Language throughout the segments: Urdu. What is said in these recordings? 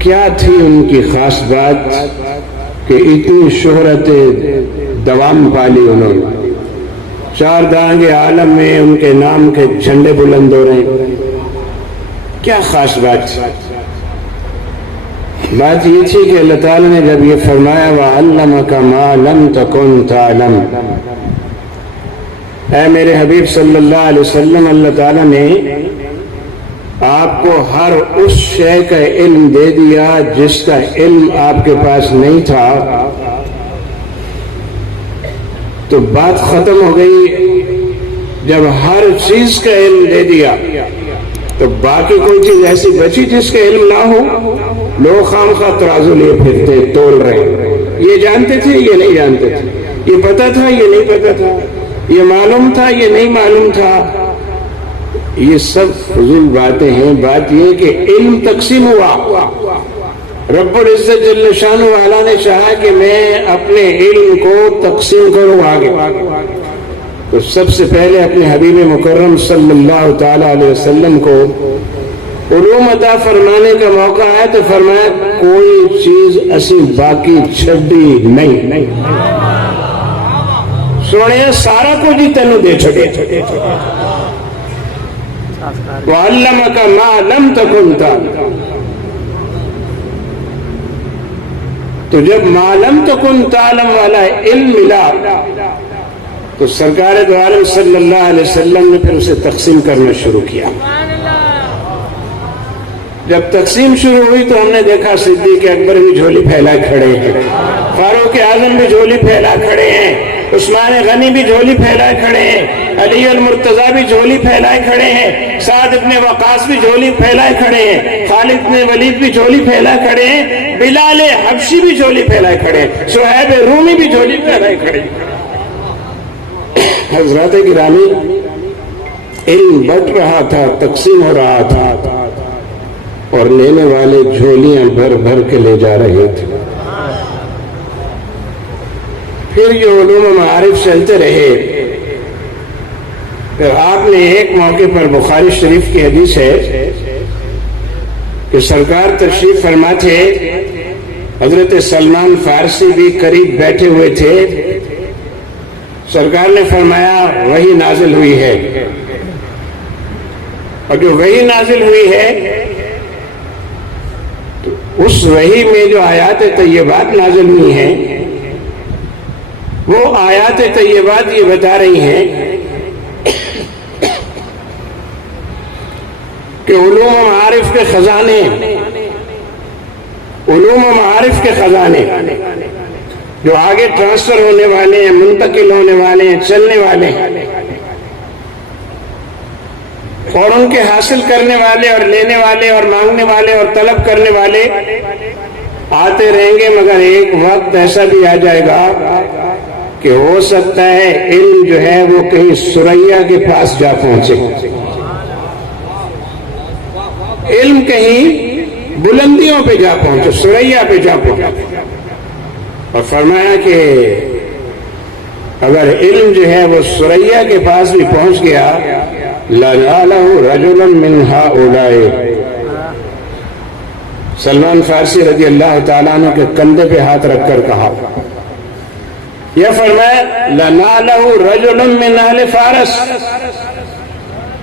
کیا تھی ان کی خاص بات کہ اتنی شہرت دوام پالی انہوں نے؟ چار دانگے عالم میں ان کے نام کے جھنڈے بلند ہو رہے ہیں. کیا خاص بات؟ بات یہ تھی کہ اللہ تعالیٰ نے جب یہ فرمایا وَعَلَّمَكَ مَا لَمْ تَكُنْ تَعْلَمْ، اے میرے حبیب صلی اللہ علیہ وسلم، اللہ تعالیٰ نے آپ کو ہر اس شے کا علم دے دیا جس کا علم آپ کے پاس نہیں تھا. تو بات ختم ہو گئی. جب ہر چیز کا علم دے دیا تو باقی کوئی چیز ایسی بچی جس کا علم نہ ہو؟ لوگ خام خواہ ترازو لیے پھرتے، تول رہے. یہ جانتے تھے، یہ نہیں جانتے تھے، یہ پتا تھا، یہ نہیں پتا تھا، یہ معلوم تھا، یہ نہیں معلوم تھا. یہ سب فضول باتیں ہیں. بات یہ کہ علم تقسیم ہوا. رب العزت جل شانہ والا نے چاہا کہ میں اپنے علم کو تقسیم کروں آگے. تو سب سے پہلے اپنے حبیب مکرم صلی اللہ تعالی علیہ وسلم کو علوم عطا فرمانے کا موقع آیا تو فرمایا کوئی چیز اسی باقی چھڈی نہیں. سونے سارا کچھ ہی تینوں دے چھڑے. وَعَلَّمَكَ مَا لَمْ تَكُنْ تَعْلَمْ. تو جب مَا لَمْ تَكُنْ تَعْلَمْ والا علم ملا تو سرکار دو عالم صلی اللہ علیہ وسلم نے پھر اسے تقسیم کرنا شروع کیا. جب تقسیم شروع ہوئی تو ہم نے دیکھا صدیق اکبر بھی جھولی پھیلائے کھڑے ہیں، فاروق اعظم بھی جھولی پھیلا کھڑے ہیں، عثمان غنی بھی جھولی پھیلائے کھڑے ہیں، علی المرتضیٰ بھی جھولی پھیلائے کھڑے ہیں، سعد ابن وقاص بھی جھولی پھیلائے کھڑے ہیں، خالد ابن ولید بھی جھولی پھیلائے کھڑے ہیں، بلال حبشی بھی جھولی پھیلائے کھڑے ہیں، صہیب رومی بھی جھولی پھیلائے کھڑے ہیں. حضرات گرامی، علم بٹ رہا تھا، تقسیم ہو رہا تھا اور لینے والے جھولیاں بھر بھر کے لے جا رہے تھے. پھر یہ علوم و معارف چلتے رہے. پھر آپ نے ایک موقع پر بخاری شریف کی حدیث ہے کہ سرکار تشریف فرما تھے، حضرت سلمان فارسی بھی قریب بیٹھے ہوئے تھے. سرکار نے فرمایا وحی نازل ہوئی ہے، اور جو وحی نازل ہوئی ہے تو اس وحی میں جو آیات طیبات نازل ہوئی ہیں وہ آیات طیبات یہ بتا رہی ہیں کہ علوم و معارف کے خزانے، علوم و معارف کے خزانے جو آگے ٹرانسفر ہونے والے ہیں، منتقل ہونے والے ہیں، چلنے والے ہیں، اور ان کے حاصل کرنے والے اور لینے والے اور مانگنے والے اور طلب کرنے والے آتے رہیں گے. مگر ایک وقت ایسا بھی آ جائے گا کہ ہو سکتا ہے علم جو ہے وہ کہیں ثریا کے پاس جا پہنچے، علم کہیں بلندیوں پہ جا پہنچے، ثریا پہ جا پہنچے. اور فرمایا کہ اگر علم جو ہے وہ ثریا کے پاس بھی پہنچ گیا لَنَالَهُ رَجُلٌ مِّنْ هَؤُلَاءِ. سلمان فارسی رضی اللہ تعالیٰ عنہ کے کندھے پہ ہاتھ رکھ کر کہا، یہ فرمایا لَنَالَهُ رَجُلٌ مِّنْ أَهْلِ فارس،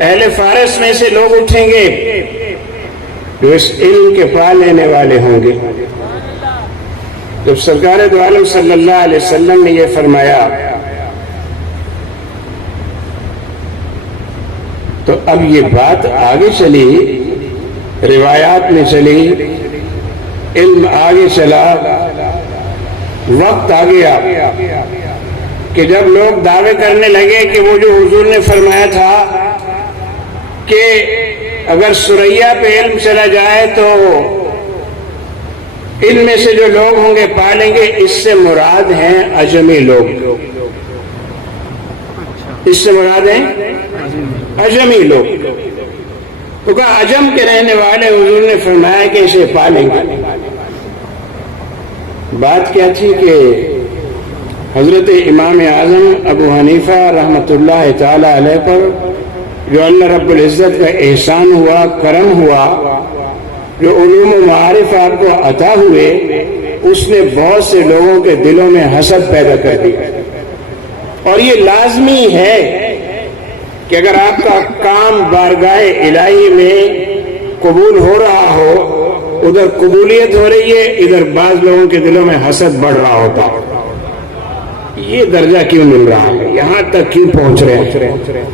اہل فارس میں سے لوگ اٹھیں گے جو اس علم کے پا لینے والے ہوں گے. جب سرکار دو عالم صلی اللہ علیہ وسلم نے یہ فرمایا تو اب یہ بات آگے چلی، روایات میں چلی، علم آگے چلا. وقت آ گیا کہ جب لوگ دعوے کرنے لگے کہ وہ جو حضور نے فرمایا تھا کہ اگر ثریا پہ علم چلا جائے تو ان میں سے جو لوگ ہوں گے پالیں گے، اس سے مراد ہیں عجمی لوگ. اس سے مراد ہیں عجمی لوگ. تو کہا عجم کے رہنے والے حضور نے فرمایا کہ اسے پالیں گے. بات کیا تھی کہ حضرت امام اعظم ابو حنیفہ رحمۃ اللہ تعالی علیہ پر جو اللہ رب العزت کا احسان ہوا، کرم ہوا جو علوم و معارف آپ کو عطا ہوئے اس نے بہت سے لوگوں کے دلوں میں حسد پیدا کر دی. اور یہ لازمی ہے کہ اگر آپ کا کام بارگاہ الہی میں قبول ہو رہا ہو، ادھر قبولیت ہو رہی ہے، ادھر بعض لوگوں کے دلوں میں حسد بڑھ رہا ہوتا. یہ درجہ کیوں مل رہا ہے؟ یہاں تک کیوں پہنچ رہے ہیں؟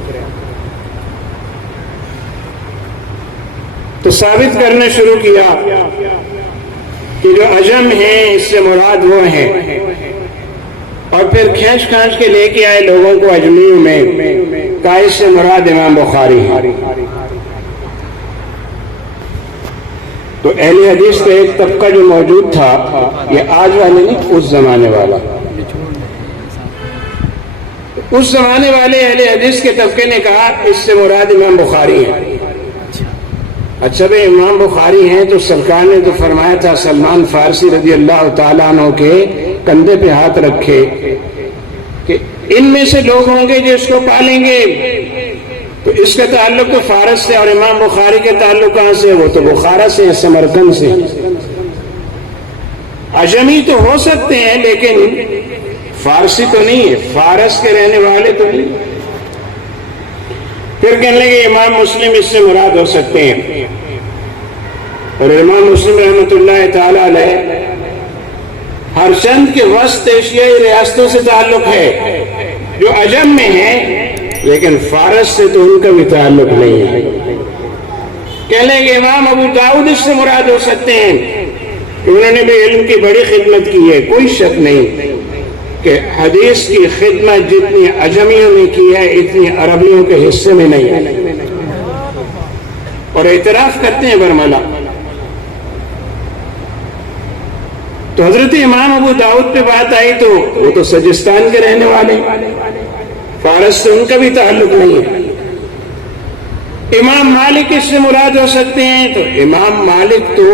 تو ثابت کرنا شروع کیا کہ جو عجم ہیں اس سے مراد وہ ہیں، اور پھر کھینچ کھانچ کے لے کے آئے لوگوں کو اجمیوں میں، کہا اس سے مراد امام بخاری ہے. تو اہل حدیث کا ایک طبقہ جو موجود تھا، یہ آج والے نہیں، اس زمانے والا، اس زمانے والے اہل حدیث کے طبقے نے کہا اس سے مراد امام بخاری ہے. اچھا بھائی امام بخاری ہیں تو سرکار نے تو فرمایا تھا سلمان فارسی رضی اللہ تعالیٰ عنہ کے کندھے پہ ہاتھ رکھے کہ ان میں سے لوگ ہوں گے جو اس کو پالیں گے. تو اس کا تعلق تو فارس سے، اور امام بخاری کے تعلق کہاں سے؟ وہ تو بخارا سے، سمرقند سے. عجمی تو ہو سکتے ہیں لیکن فارسی تو نہیں ہے، فارس کے رہنے والے تو نہیں. پھر کہنے لگے امام مسلم اس سے مراد ہو سکتے ہیں، اور امام مسلم رحمۃ اللہ تعالی علیہ ہر چند کے وسط ایشیائی ریاستوں سے تعلق ہے جو عجم میں ہیں، لیکن فارس سے تو ان کا بھی تعلق نہیں ہے. کہنے لگے امام ابو داؤد اس سے مراد ہو سکتے ہیں کہ انہوں نے بھی علم کی بڑی خدمت کی ہے. کوئی شک نہیں کہ حدیث کی خدمت جتنی عجمیوں نے کی ہے اتنی عربیوں کے حصے میں نہیں ہے، اور اعتراف کرتے ہیں برملا. تو حضرت امام ابو داؤد پہ بات آئی تو وہ تو سجستان کے رہنے والے، فارس سے ان کا بھی تعلق نہیں ہے. امام مالک اس سے مراد ہو سکتے ہیں، تو امام مالک تو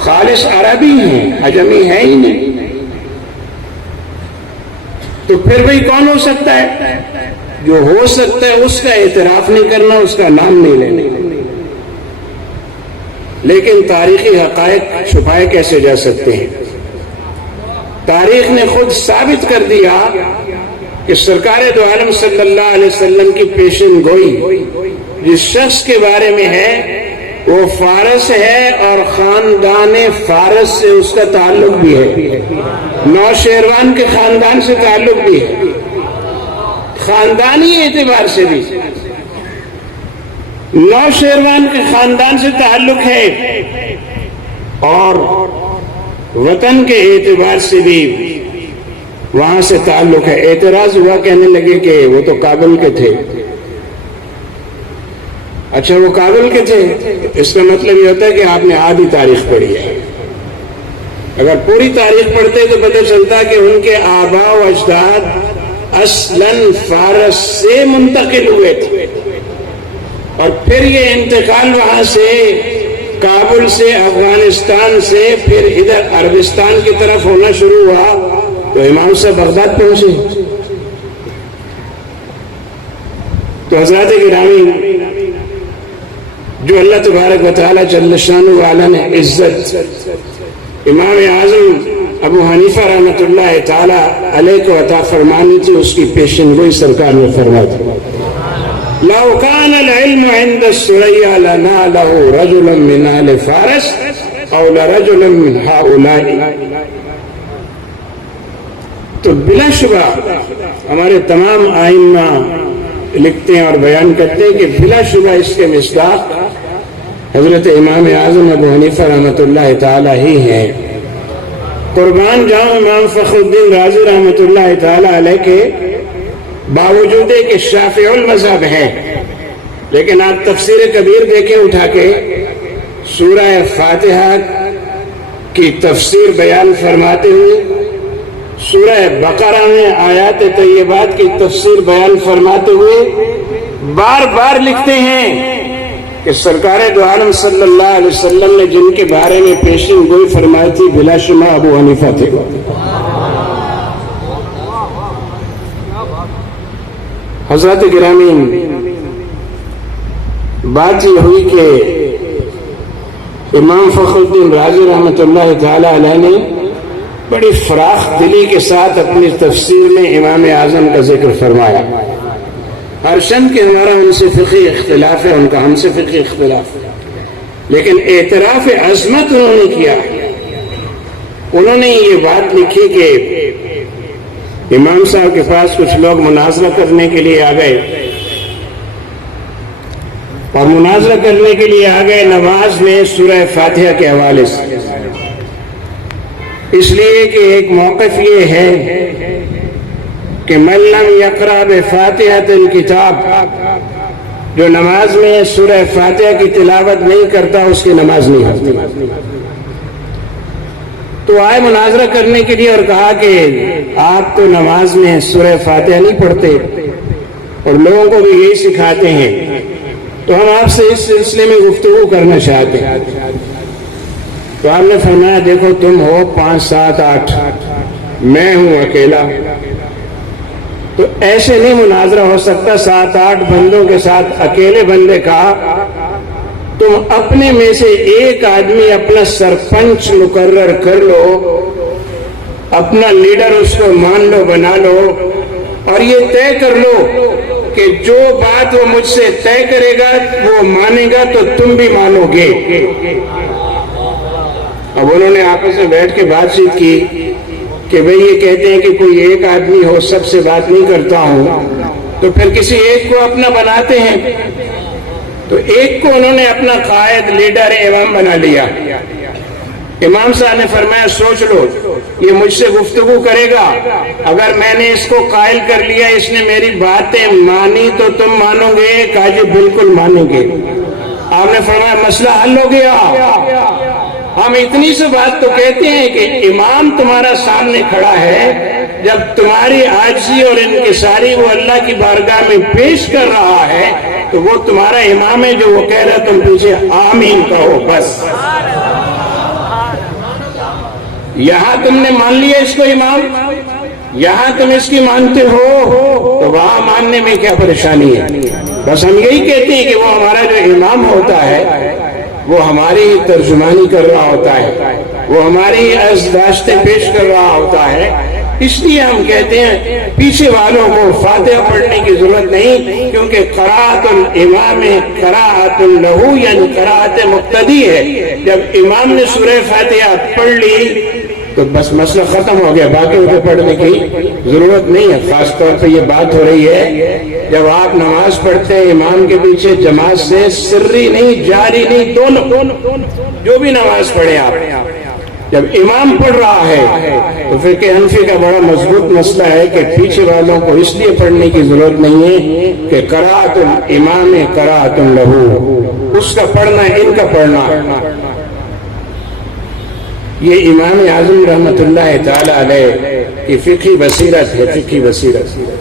خالص عربی ہیں، عجمی ہے ہی نہیں. تو پھر بھئی کون ہو سکتا ہے؟ جو ہو سکتا ہے اس کا اعتراف نہیں کرنا، اس کا نام نہیں لینا. لیکن تاریخی حقائق چھپائے کیسے جا سکتے ہیں؟ تاریخ نے خود ثابت کر دیا کہ سرکار دو عالم صلی اللہ علیہ وسلم کی پیشن گوئی جس شخص کے بارے میں ہے وہ فارس ہے، اور خاندان فارس سے اس کا تعلق بھی ہے، نوشیروان کے خاندان سے تعلق بھی ہے، خاندانی اعتبار سے بھی نوشیروان کے خاندان سے تعلق ہے، اور وطن کے اعتبار سے بھی وہاں سے تعلق ہے. اعتراض ہوا، کہنے لگے کہ وہ تو کابل کے تھے. اچھا وہ کابل کے تھے، اس کا مطلب یہ ہوتا ہے کہ آپ نے آدھی تاریخ پڑھی ہے. اگر پوری تاریخ پڑھتے تو پتہ چلتا کہ ان کے آباء و اجداد اصلاً فارس سے منتقل ہوئے تھے، اور پھر یہ انتقال وہاں سے کابل سے، افغانستان سے، پھر ادھر عربستان کی طرف ہونا شروع ہوا تو امام صاحب بغداد پہنچے. تو حضرات گرامی، جو اللہ تبارک و تعالی جل شانہ والا نے عزت امام اعظم ابو حنیفہ رحمۃ اللہ تعالی علیہ کو عطا فرمانی تھی، اس کی پیشن گوئی سرکار نے فرمائی تھی. لو كان العلم عند الثريا لناله رجل من آل فارس او لرجل من هؤلاء. تو بلا شبہ ہمارے تمام ائمہ لکھتے ہیں اور بیان کرتے ہیں کہ بلا شبہ اس کے مصداق حضرت امام اعظم ابو حنیفہ رحمۃ اللہ تعالی ہی ہیں. قربان جاؤں امام فخر الدین رازی رحمۃ اللہ تعالی علیہ کے باوجود کہ شافعی المذہب ہیں، لیکن آپ تفسیر کبیر دیکھیں اٹھا کے، سورہ فاتحہ کی تفسیر بیان فرماتے ہوئے، سورہ بقرہ میں آیات طیبات کی تفسیر بیان فرماتے ہوئے بار بار لکھتے ہیں کہ سرکار دو عالم صلی اللہ علیہ وسلم نے جن کے بارے میں پیشین گوئی فرمائی تھی بلا شبہ ابو حنیفہ تھے. حضرات گرامی، بات یہ ہوئی کہ امام فخر الدین رازی رحمۃ اللہ تعالی علیہ نے بڑی فراخ دلی کے ساتھ اپنی تفسیر میں امام اعظم کا ذکر فرمایا. ہر شن کے ہمارا ان سے فقہی اختلاف ہے، ان کا ہم سے فقہی اختلاف ہے، لیکن اعتراف عظمت انہوں نے کیا. انہوں نے یہ بات لکھی کہ امام صاحب کے پاس کچھ لوگ مناظرہ کرنے کے لیے آ گئے، اور مناظرہ کرنے کے لیے آ گئے نماز میں سورہ فاتحہ کے حوالے سے، اس لیے کہ ایک موقف یہ ہے کہ من لم یقرأ بفاتحۃ الکتاب، جو نماز میں سورہ فاتحہ کی تلاوت نہیں کرتا اس کی نماز نہیں ہوتی. تو آئے مناظرہ کرنے کے لیے اور کہا کہ آپ تو نماز میں سورہ فاتحہ نہیں پڑھتے اور لوگوں کو بھی یہی سکھاتے ہیں، تو ہم آپ سے اس سلسلے میں گفتگو کرنا چاہتے ہیں. تو آپ نے فرمایا دیکھو تم ہو 5 7 8، میں ہوں اکیلا، تو ایسے نہیں مناظرہ ہو سکتا 7 8 بندوں کے ساتھ. اکیلے بندے کا تم اپنے میں سے ایک آدمی اپنا سرپنچ مقرر کر لو، اپنا لیڈر اس کو مان لو، بنا لو، اور یہ طے کر لو کہ جو بات وہ مجھ سے طے کرے گا وہ مانے گا تو تم بھی مانو گے. اب انہوں نے آپس میں بیٹھ کے بات چیت کی کہ بھئی یہ کہتے ہیں کہ کوئی ایک آدمی ہو، سب سے بات نہیں کرتا ہوں، تو پھر کسی ایک کو اپنا بناتے ہیں. تو ایک کو انہوں نے اپنا قائد، لیڈر، امام بنا لیا. امام صاحب نے فرمایا سوچ لو، یہ مجھ سے گفتگو کرے گا، اگر میں نے اس کو قائل کر لیا، اس نے میری باتیں مانی تو تم مانو گے؟ کہا جی بالکل مانیں گے. آپ نے فرمایا مسئلہ حل ہو گیا. ہم اتنی سی بات تو کہتے ہیں کہ امام تمہارا سامنے کھڑا ہے، جب تمہاری عاجزی اور انکساری وہ اللہ کی بارگاہ میں پیش کر رہا ہے تو وہ تمہارا امام ہے، جو وہ کہہ رہا تم پیچھے آمین کہو بس. یہاں تم نے مان لیا اس کو امام، یہاں تم اس کی مانتے ہو تو وہاں ماننے میں کیا پریشانی ہے؟ بس ہم یہی کہتے ہیں کہ وہ ہمارا جو امام ہوتا ہے وہ ہماری ترجمانی کر رہا ہوتا ہے، وہ ہماری ازداشتیں پیش کر رہا ہوتا ہے. اس لیے ہم کہتے ہیں پیچھے والوں کو فاتحہ پڑھنے کی ضرورت نہیں، کیونکہ قراءۃ الامام قراءۃ لہ، یعنی قراءت مقتدی ہے. جب امام نے سورہ فاتحہ پڑھ لی تو بس مسئلہ ختم ہو گیا، باقی اسے پڑھنے کی ضرورت نہیں ہے. خاص طور پہ یہ بات ہو رہی ہے جب آپ نماز پڑھتے ہیں امام کے پیچھے جماعت سے، سری نہیں جاری نہیں، دونوں، جو بھی نماز پڑھیں آپ، جب امام پڑھ رہا ہے تو فقہ حنفی کا بڑا مضبوط مسئلہ ہے کہ پیچھے والوں کو اس لیے پڑھنے کی ضرورت نہیں ہے کہ قراءۃ الامام قراءۃ لہ، اس کا پڑھنا ان کا پڑھنا. یہ امام اعظم رحمۃ اللہ تعالی علیہ کی فقہی بصیرت ہے، فقہی بصیرت.